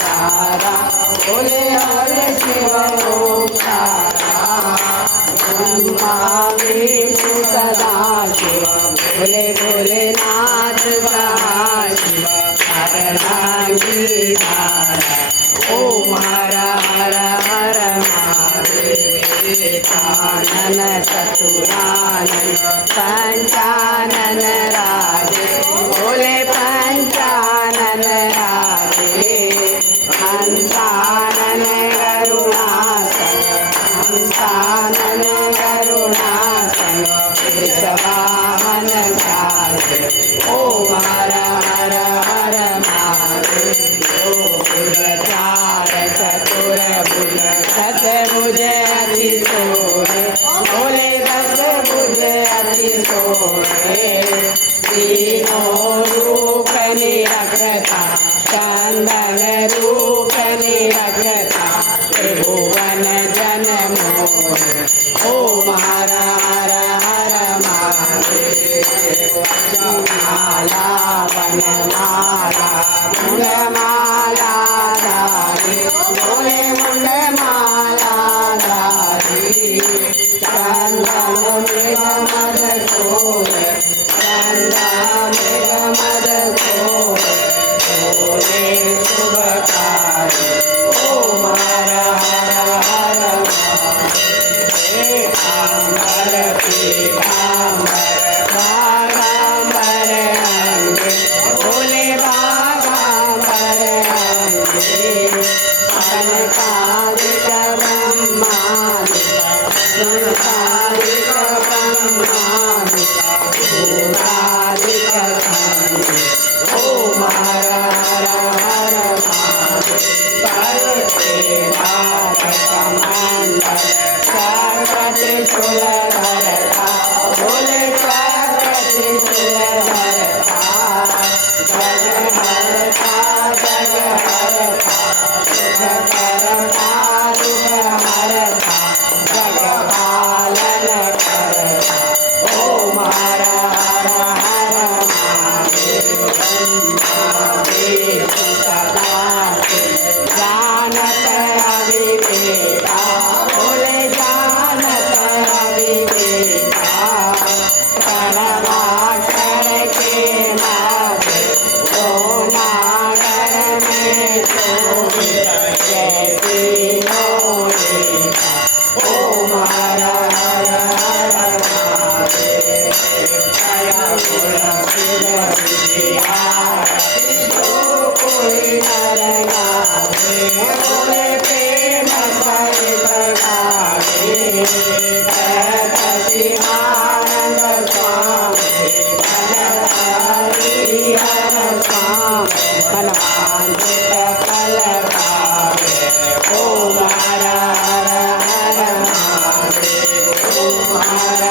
तारा बोले हर शिव ओम तारा ब्रह्मा विष्णु सदा शिव बोले भोलेनाथ शिव हर नागी तारा ओम हर हर हर महादेव कानन चतुरानन पंचानन राजे बोले पंचानन राजे हंसानन करुणासन हंसानन करुणासन वृषवाहन साजे ओम हर हर हर महादेव चार चतुर्भुज दशभुज अति सोहे बोले दशभुज अति सोहे तीनों रूप निरखता चंदन रूप निरखता त्रिभुवन जन मोहे ओम हर हर हर महादेव माला वनमाला मुंडमाला धारी बोले मुंडमाला धारी चंदन मृग मद सोहे चंदन मृग मद सोहे बोले शुभकारी ओम हर हर हर महादेव आंबर पीतांबर बागांबर अंगे बोले बागांबर अंगे सनकादिक ब्रह्मादिक सुरकादिक ब्रह्मादिक भूतादिक संगे ओम हर हर हर महादेव करते भारत मंडल सर्व त्रिशूलधरता बोले सर्व त्रिशूलधरता जग हरता जग हरता सुख करता दुख हरता जग पालन करता ओम हर हर हर महादेव विष्णु सदा जानत अविवेका बोले जानत अविवेका परमाक्षर के नावे दो नागर में सोए जय तीनों एका ओम हर हर हर महादेव जय गुरु शिव विद्यारति जो कोई नर गावे बोले प्रेम सहित गावे कहत शिवानंद स्वामी भजत हरिहर स्वामी मन वांछित फल पावे ओम हर हर हर महादेव ओम हर